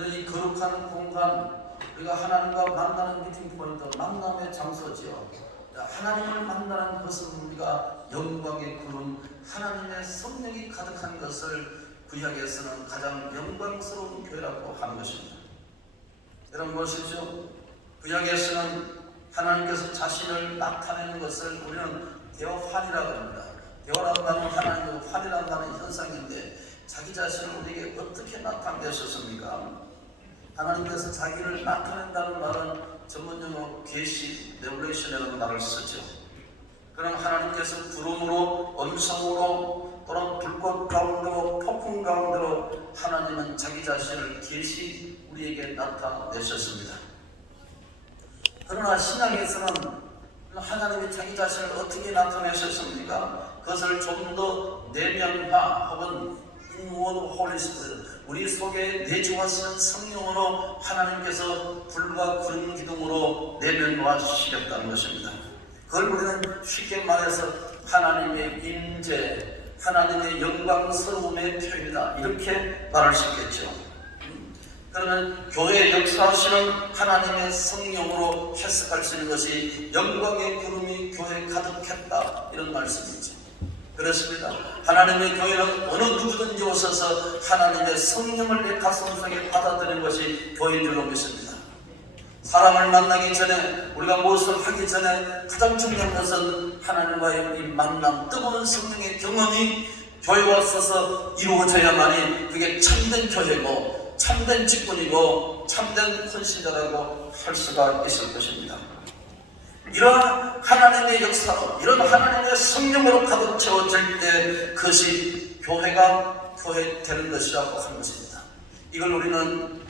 우리는 이 거룩한 공간, 우리가 하나님과 만나는 미팅 포인트, 만남의 장소지요. 하나님을 만나는 것은 우리가 영광의 구름, 하나님의 성령이 가득한 것을 구약에서는 가장 영광스러운 교회라고 하는 것입니다. 여러분 보십시오. 구약에서는 하나님께서 자신을 나타내는 것을 우리는 대화환이라고 합니다. 대화라고 하는 하나님의 환이라고 하는 현상인데, 자기 자신을 우리에게 어떻게 나타내셨습니까? 하나님께서 자기를 나타낸다는 말은 전문용어 계시, 레블레이션이라는 말을 쓰죠. 그럼 하나님께서 구름으로, 음성으로, 또는 불꽃 가운데로, 폭풍 가운데로 하나님은 자기 자신을 계시 우리에게 나타내셨습니다. 그러나 신약에서는 하나님이 자기 자신을 어떻게 나타내셨습니까? 그것을 좀 더 내면화 혹은 인원 홀리스트, 우리 속에 내주하시는 성령으로 하나님께서 불과 구름 기둥으로 내면화시켰다는 것입니다. 그걸 우리는 쉽게 말해서 하나님의 임재, 하나님의 영광스러움의 표현이다, 이렇게 말할 수 있겠죠. 그러면 교회의 역사하시는 하나님의 성령으로 해석할 수 있는 것이 영광의 구름이 교회에 가득했다, 이런 말씀이죠. 그렇습니다. 하나님의 교회는 어느 누구든지 오셔서 하나님의 성령을 내 가슴속에 받아들이는 것이 교회인 줄로 믿습니다. 사람을 만나기 전에, 우리가 무엇을 하기 전에 가장 중요한 것은 하나님과의 이 만남, 뜨거운 성령의 경험이 교회에 왔어서 이루어져야만이 그게 참된 교회고 참된 직분이고 참된 헌신자라고 할 수가 있을 것입니다. 이런 하나님의 역사로, 이런 하나님의 성령으로 가득 채워질 때 그것이 교회가 교회 되는 것이라고 하는 것입니다. 이걸 우리는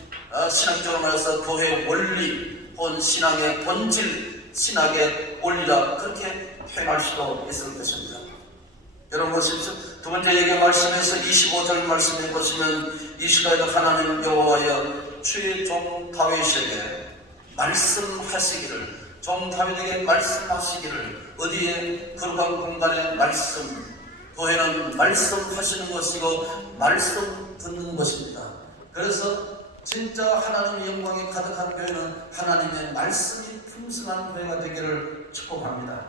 신앙적으로 말해서 교회의 원리, 신앙의 본질, 신학의 원리라 그렇게 표현할 수도 있을 것입니다. 여러분 보십시오. 두 번째 얘기 말씀에서 25절 말씀해 보시면, 이스라엘 하나님 여호와여 주의 종 다윗에게 말씀하시기를, 종 다윗에게 말씀하시기를, 어디에? 거룩한 공간에 말씀, 교회는 말씀하시는 것이고 말씀 듣는 것입니다. 그래서 진짜 하나님의 영광이 가득한 교회는 하나님의 말씀이 풍성한 교회가 되기를 축복합니다.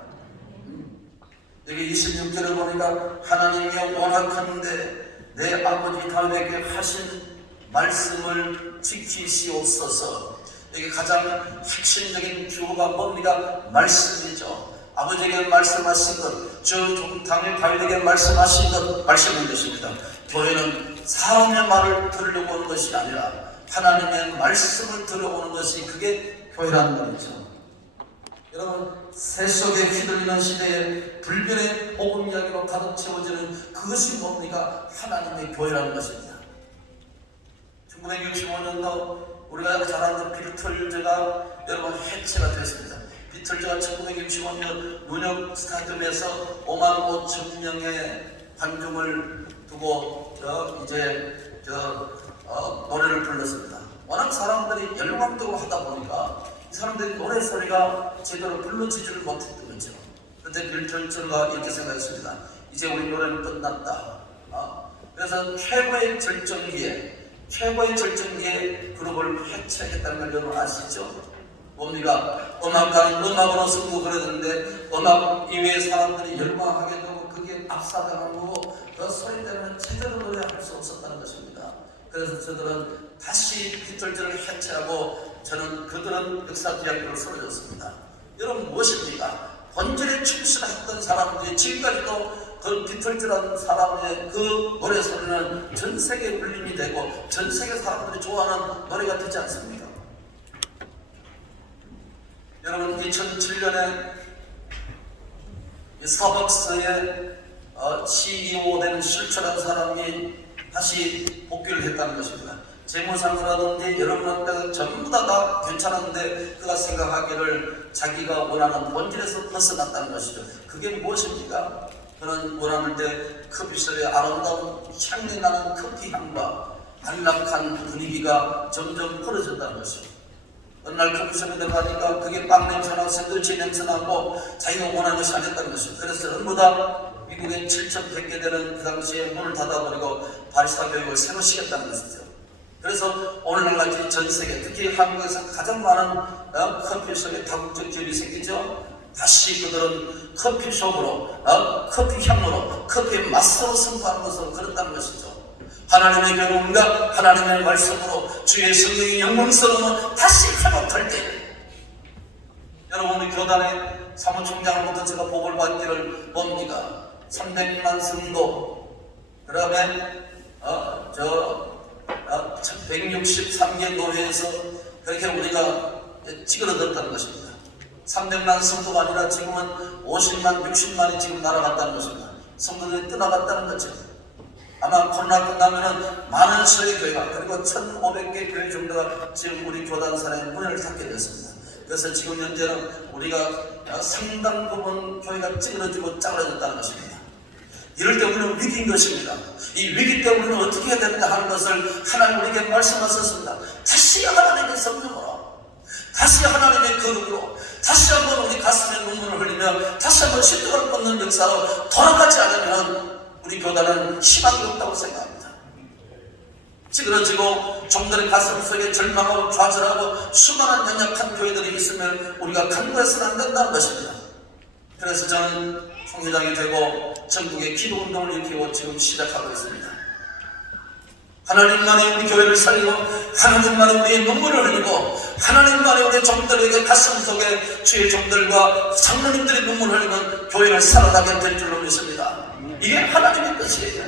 여기 26절을 보니까 하나님이 원하건대 내 아버지 다윗에게 하신 말씀을 지키시옵소서. 여기 가장 핵심적인 주어가 뭡니까? 말씀이죠. 아버지에게 말씀하신 것, 주 당일 다윗에게 말씀하신 것, 말씀인 것입니다. 교회는 사람의 말을 들으려고 하는 것이 아니라 하나님의 말씀을 들어오는 것이, 그게 교회라는 말이죠. 여러분, 새 속에 휘둘리는 시대에 불변의 복음 이야기로 가득 채워지는 그것이 뭡니까? 하나님의 교회라는 것입니다. 1965년도 우리가 잘 아는 비틀즈가 여러분 해체가 됐습니다. 비틀즈가 1965년 뉴욕 스타디움에서 5만 5천 명의 관중을 두고 노래를 불렀습니다. 워낙 사람들이 열광적으로 하다 보니까 이 사람들이 노래 소리가 제대로 불러지지를 못했던 거죠. 그런데 비틀즈가 이렇게 생각했습니다. 이제 우리 노래는 끝났다. 그래서 최고의 절정기에 그룹을 해체하겠다는 걸 여러분 아시죠? 뭡니까? 음악가는 음악으로 승부 그러는데 음악 이외의 사람들이 열광하게 되고 그게 압사당한 거고 그 소리 때문에 제대로 노래할 수 없었다는 것입니다. 그래서 저들은 다시 비틀즈를 해체하고 그들은 역사 이야기를 써줬습니다. 여러분 무엇입니까? 본질에 충실했던 사람들이 지금까지도 그 비틀즈라는 사람의 그 노래 소리는 전 세계에 울림이 되고 전 세계 사람들이 좋아하는 노래가 되지 않습니까? 여러분 2007년에 스타벅스의 CEO 된 실천한 사람이 다시 복귀를 했다는 것입니다. 재무상으로라든지 여러분한테 전부 다 괜찮은데 그가 생각하기를 자기가 원하는 본질에서 벗어났다는 것이죠. 그게 무엇입니까? 그는 원하는 때 커피숍의 아름다운 향내 나는 커피 향과 안락한 분위기가 점점 벌어졌다는 것입니다. 어느 날 커피숍에 들어가니까 그게 빵 냄새나고 샌드위치 냄새나고 자기가 원하는 것이 아니었다는 것입니다. 그래서 전부 다 미국의 7,100개 되는 그 당시에 문을 닫아버리고 바리스타 교육을 새로 시켰다는 것이죠. 그래서 오늘날같이 전 세계, 특히 한국에서 가장 많은 커피숍에 다국적 기업이 생기죠. 다시 그들은 커피숍으로, 커피 향으로, 커피의 맛으로 승부하는 것으로 그렇다는 것이죠. 하나님의 경험과 하나님의 말씀으로 주의 성령의 영광스러움은 다시 회복할 때, 여러분, 우리 교단의 사무총장으로부터 제가 복을 받기를 봅니다. 300만 성도, 그 다음에 163개 교회에서 그렇게 우리가 찌그러졌다는 것입니다. 300만 성도가 아니라 지금은 50만, 60만이 지금 날아갔다는 것입니다. 성도들이 떠나갔다는 거죠. 아마 코로나 끝나면은 많은 서해교회가, 그리고 1500개 교회 정도가 지금 우리 교단산에 문을 닫게 됐습니다. 그래서 지금 현재는 우리가 상당 부분 교회가 찌그러지고 짜그러졌다는 것입니다. 이럴 때 우리는 위기인 것입니다. 이 위기 때 우리는 어떻게 해야 되느냐 하는 것을 하나님 우리에게 말씀하셨습니다. 다시 하나님의 성령으로, 다시 하나님의 거룩으로, 다시 한번 우리 가슴에 눈물을 흘리며 다시 한번 십자가를 뻗는 역사로 돌아가지 않으면 우리 교단은 희망이 없다고 생각합니다. 찌그러지고 종들의 가슴 속에 절망하고 좌절하고 수많은 연약한 교회들이 있으면 우리가 간과해서는 안 된다는 것입니다. 그래서 저는 총회장이 되고 전국의 기도운동을 일으키고 지금 시작하고 있습니다. 하나님만이 우리 교회를 살리고 하나님만이 우리의 눈물을 흘리고 하나님만이 우리 종들에게 가슴 속에 주의 종들과 장로님들의 눈물을 흘리면 교회를 살아나게 될 줄로 믿습니다. 이게 하나님의 뜻이에요.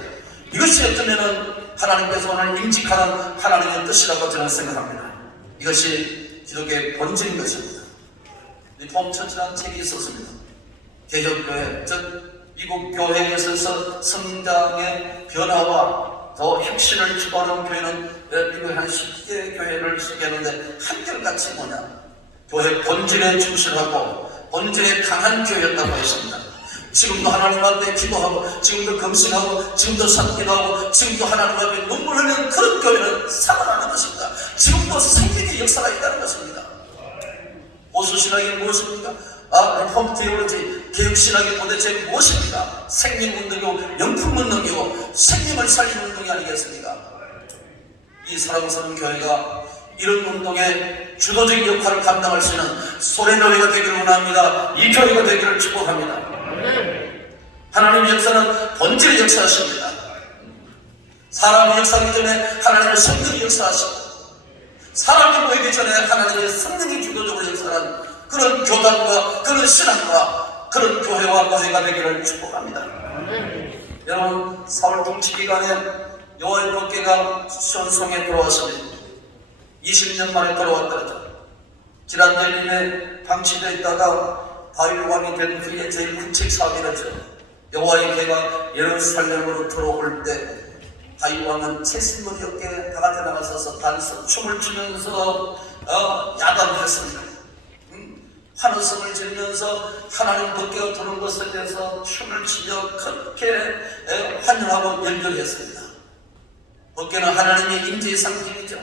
이것이 어쩌면 하나님께서 오늘 임직하는 하나님의 뜻이라고 저는 생각합니다. 이것이 기독교의 본질인 것입니다. 리폼처치라는 책이 있었습니다. 개혁교회, 즉 미국 교회에 있어서 성장의 변화와 더 혁신을 추구하는 교회는 미국의 한 10개 교회를 소개하는데 한결같이 뭐냐, 교회 본질에 충실하고 본질에 강한 교회였다고 했습니다. 지금도 하나님 앞에 기도하고 지금도 금식하고 지금도 산기도하고 지금도 하나님 앞에 눈물 흘리는 그런 교회는 살아나는 것입니다. 지금도 생명의 역사가 있다는 것입니다. 보수신학이 무엇입니까? 리폼 테올로지, 개혁신학이 도대체 무엇입니까? 생명운동이고 영풍운동이고 생명을 살리는 운동이 아니겠습니까? 이 사랑스러운 교회가 이런 운동에 주도적인 역할을 감당할 수 있는 소래교회가 되기를 원합니다. 이 교회가 되기를 축복합니다. 하나님의 역사는 본질의 역사하십니다. 사람의 역사하기 전에 하나님의 성령이 역사하시고 사람이 모이기 전에 하나님의 성령이 주도적으로 역사하는 그런 교단과 그런 신앙과 그런 교회와 교회가 되기를 축복합니다. 여러분, 4월 통치 기간에 여호와의 법궤가 시온성에 돌아왔습니다. 20년 만에 돌아왔더라죠. 지난 열림에 방치되어 있다가 다윗 왕이 된 후에 제일 큰 책사업이라죠. 여호와의 궤가 예루살렘으로 들어올 때 다윗 왕은 채신머리 어깨에 바깥에 나가서서 단서 춤을 추면서 야단했습니다. 환호성을 지르면서 하나님 법궤가 들어온 것에 대해서 춤을 추며 그렇게 환영하고 열렬했습니다. 법궤는 하나님의 임재의 상징이죠.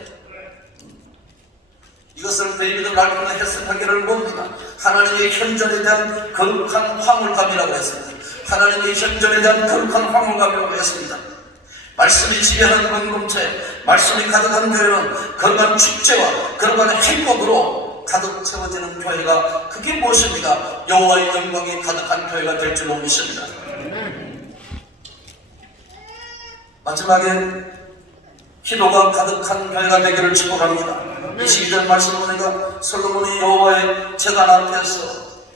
이것을 데이비드 말씀에 해석하기를 봅니다. 하나님의 현존에 대한 거룩한 황홀감이라고 했습니다. 하나님의 현존에 대한 거룩한 황홀감이라고 했습니다. 말씀이 지배하는 공동체, 말씀이 가득한 교회는 거룩한 축제와 거룩한 행복으로 가득 채워지는 교회가 그게 무엇입니까? 여호와의 영광이 가득한 교회가 될 줄로 믿습니다. 마지막에 기도가 가득한 교회가 되기를 축복합니다. 22절 말씀 보니까 솔로몬이 여호와의 제단 앞에서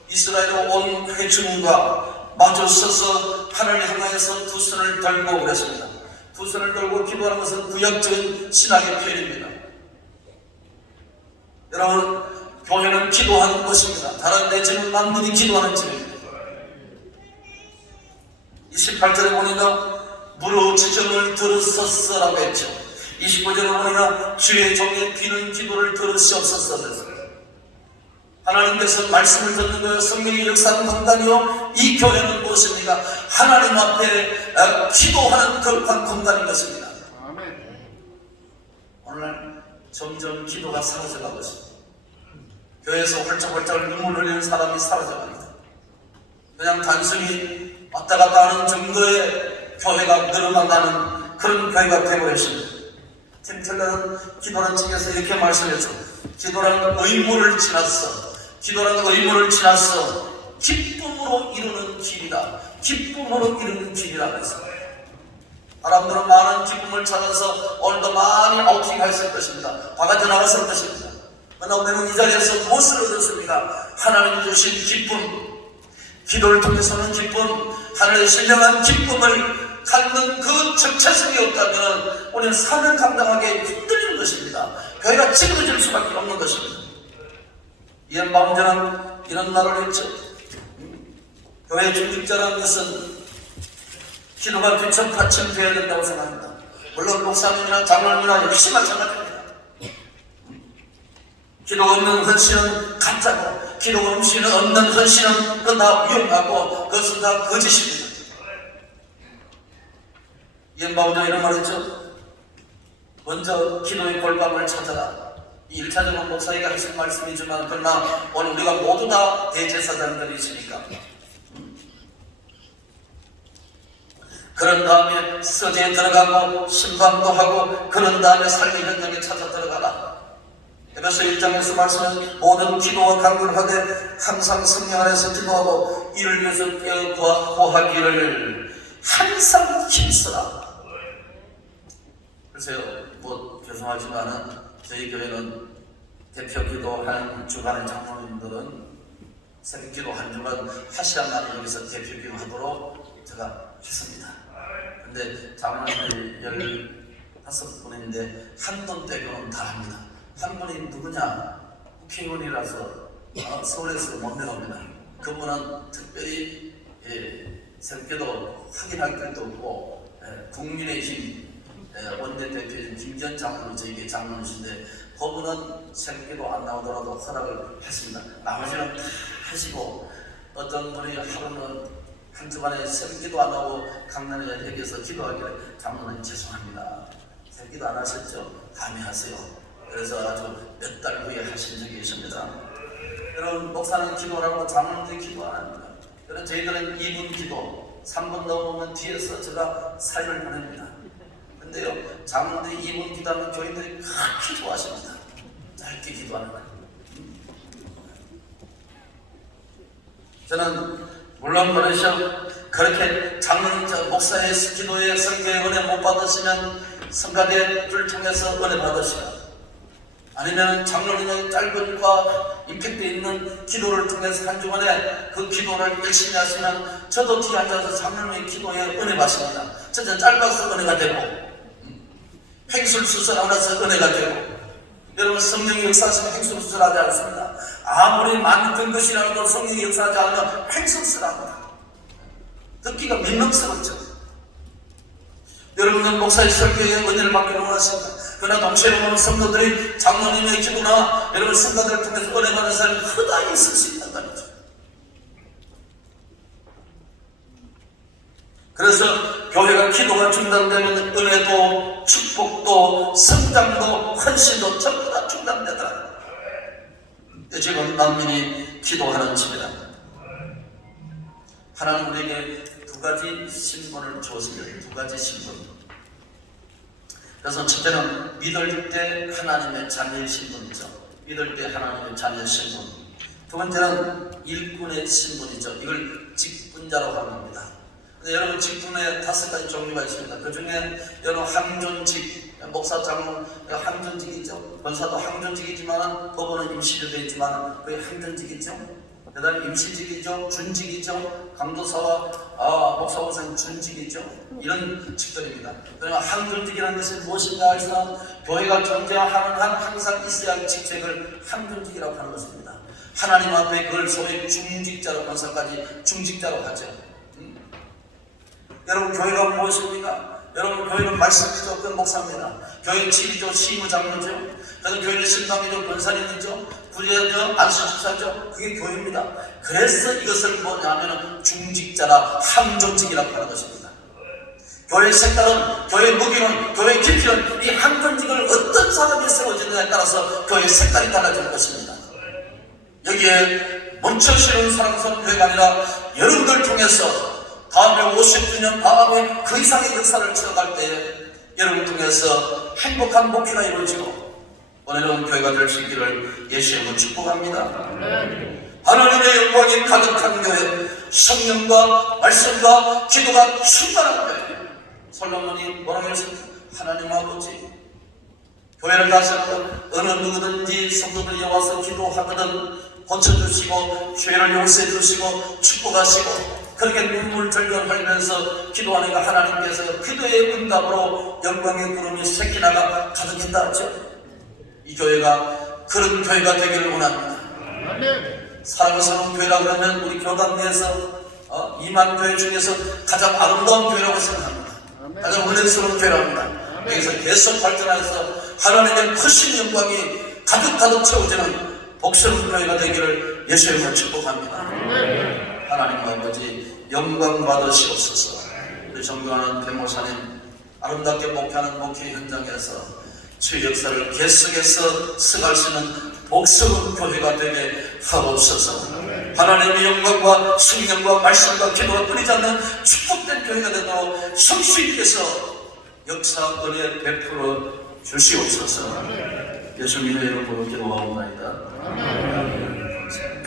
이스라엘의 온 회중과 마주 서서 하늘을 향하여서 두 손을 들고 그랬습니다. 두 손을 들고 기도하는 것은 구약적인 신학의 표현입니다. 여러분, 교회는 기도하는 것입니다. 다른 내 집은 만민이 기도하는 집입니다. 28절에 보니까 무료 지정을 들으셨으라고 했죠. 29절에 보니까 주의 종의 비는 기도를 들으시옵소서 그랬습니다. 하나님께서 말씀을 듣는 거예요. 성령의 역사는 공간이요. 이 교회는 무엇입니까? 하나님 앞에 기도하는 거룩한 공간인 것입니다. 오늘 점점 기도가 사라져가고 있습니다. 교회에서 홀짝홀짝 눈물 흘리는 사람이 사라져갑니다. 그냥 단순히 왔다 갔다 하는 정도의 교회가 늘어나가는 그런 교회가 되고 있습니다. 팀틀러는 기도라는 책에서 이렇게 말씀했죠. 기도라는 의무를 지났어. 기도라는 의무를 지났어. 기쁨으로 이루는 길이다. 기쁨으로 이루는 길이라 그랬어요. 사람들은 많은 기쁨을 찾아서 오늘도 많이 아우팅했을 것입니다. 바깥에 나갔을 것입니다. 그러나 우리는 이 자리에서 무엇을 얻었습니까? 하나님이 주신 기쁨, 기도를 통해서는 기쁨, 하늘의 신령한 기쁨을 갖는 그 적체성이 없다면 우리는 삶을 감당하기에 힘들는 것입니다. 교회가 찌그러질 수밖에 없는 것입니다. 이엔 마음자는 이런 말을 했죠. 교회 중직자라는 것은 기도가 뒤처파천되어야 된다고 생각합니다. 물론 목사님이나 장로님이나 역시 마찬가지입니다. 기도가 없는 헌신은 가짜고, 기도가 없는 헌신은 그건 다 위험하고 그것은 다 거짓입니다. 이엠바우자 이런 말했죠. 먼저 기도의 골방을 찾아라. 1차적으로 목사에게 하신 말씀이지만 그러나 오늘 우리가 모두 다 대제사장들이 있으니까 그런 다음에 서재에 들어가고 신방도 하고 그런 다음에 삶의 현장에 찾아 들어가라. 에베소 1장에서 말씀은 모든 기도와 간구를 하되 항상 성령 안에서 기도하고 이를 위해서 깨어 구하기를 항상 힘쓰라. 글쎄요, 뭐 죄송하지만은 저희 교회는 대표 기도하는 주간의 장로님들은 새벽 기도 한 주간 하시라면 여기서 대표 기도하도록 제가 했습니다. 근데 장로님들 15분인데 한 분 빼고는 다 합니다. 한 분이 누구냐? 국회의원이라서 서울에서 못 내려옵니다. 그분은 특별히 새벽기도 확인할 것도 없고 국민의힘 원내대표인 김기현 장로는 저에게 장로이신데 그분은 새벽기도 안 나오더라도 허락을 했습니다. 나머지는 다 하시고 어떤 분이 하루는 한 주간에 새벽기도 안 하고 강남에 여기서 기도하기를 장로는 죄송합니다. 새벽기도 안 하셨죠? 감히 하세요. 그래서 아주 몇 달 후에 하신 적이 있습니다. 여러분 목사는 기도를 하고 장로님들이 기도 안 합니다. 그래서 저희들은 2분 기도 3분 넘으면 뒤에서 제가 사인을 보냅니다. 근데요 장로님들이 2분 기도하면 교인들이 그렇게 좋아하십니다. 짧게 기도하는 거예요. 저는 물론 그러셔 그렇게 장로님 목사의 기도에 성경의 은혜 못 받으시면 성가대를 통해서 은혜 받으시라. 아니면 장로님의 짧은과 임팩트 있는 기도를 통해서 한 주간에 그 기도를 열심히 하시면 저도 뒤에 앉아서 장로님의 기도에 은혜 받습니다. 저는 짧아서 은혜가 되고 횡술수술 안 해서 은혜가 되고 여러분 성령이 역사하시면 횡술수술하지 않습니다. 아무리 많은 것이라도 성령이 역사하지 않으면 횡술수술합니다. 듣기가 민망스럽죠. 여러분은 목사의 설교에 은혜를 받기를 원하십니다. 그러나 동시에 보면 성도들이 장로님의 기도나 여러분 성가들을 통해서 은혜 받는 사람이 허다히 있을 수 있단 말이죠. 그래서 교회가 기도가 중단되면 은혜도 축복도 성장도 헌신도 전부 다 중단되더라. 지금 난민이 기도하는 집이다. 하나님 우리에게 두 가지 신분을 주었습니다. 두 가지 신분. 그래서 첫째는 믿을 때 하나님의 자녀의 신분이죠. 믿을 때 하나님의 자녀의 신분. 두 번째는 일꾼의 신분이죠. 이걸 직분자라고 하는 겁니다. 근데 여러분 직분에 5가지 종류가 있습니다. 그 중에 여러분 항존직, 목사 장로 항존직이죠. 권사도 항존직이지만 법원은 임시로 되어 있지만 그게 항존직이죠. 그 다음에 임시직이죠. 준직이죠. 강도사와 목사원생 준직이죠. 이런 직들입니다. 그러나 항존직이라는 것은 무엇인가 해서 교회가 존재하는 한 항상 있어야 할 직책을 항존직이라고 하는 것입니다. 하나님 앞에 그걸 소위 중직자로 권사까지 중직자로 하죠. 여러분 교회가 무엇입니까? 여러분 교회는 말씀이죠. 그건 목사입니다. 교회 지휘죠. 시무장로죠. 그래서 교회는 신방이죠. 권사님이죠. 부재죠. 안수집사죠. 그게 교회입니다. 그래서 이것을 뭐냐면 중직자라 항존직이라고 하는 것입니다. 교회의 색깔은, 교회의 무기는, 교회의 깊이는 이 항존직을 어떤 사람이 세워지느냐에 따라서 교회의 색깔이 달라질 것입니다. 여기에 멈춰쉬는 사랑스러운 교회가 아니라 여러분들 통해서 다음에 50주년 다음에 그 이상의 역사를 치러갈 때에 여러분 통해서 행복한 목회가 이루어지고 오늘은 교회가 될 수 있기를 예수님으로 축복합니다. 하나님의 영광이 가득한 교회, 성령과 말씀과 기도가 충만한 교회. 솔로몬이 뭐라고 했습니까? 하나님 아버지, 교회를 다스리는 어느 누구든지 성도들이 와서 기도하거든 고쳐주시고 죄를 용서해주시고 축복하시고 그렇게 눈물 절절 흘리면서 기도하니까 하나님께서 기도의 응답으로 영광의 구름이 새끼나가 가득했다 하죠. 이 교회가 그런 교회가 되기를 원합니다. 사랑스러운 교회라 그러면 우리 교단 내에서 2만 교회 중에서 가장 아름다운 교회라고 생각합니다. 가장 은혜스러운 교회랍니다. 여기서 계속 발전해서 하나님의 크신 영광이 가득가득 채워지는 복스러운 교회가 되기를 예수님으로 축복합니다. 하나님 아버지 영광 받으시옵소서. 우리 존경하는 변호사님 아름답게 목회하는 목회 현장에서 주의 역사를 계속해서 써갈 수 있는 복스러운 교회가 되게 하옵소서. 하나님의 영광과 성령과 말씀과 기도가 끊이지 않는 축복된 교회가 되도록 성수님께서 역사 은혜 베풀어 주시옵소서. 예수님의 이름으로 기도하옵나이다. 아멘.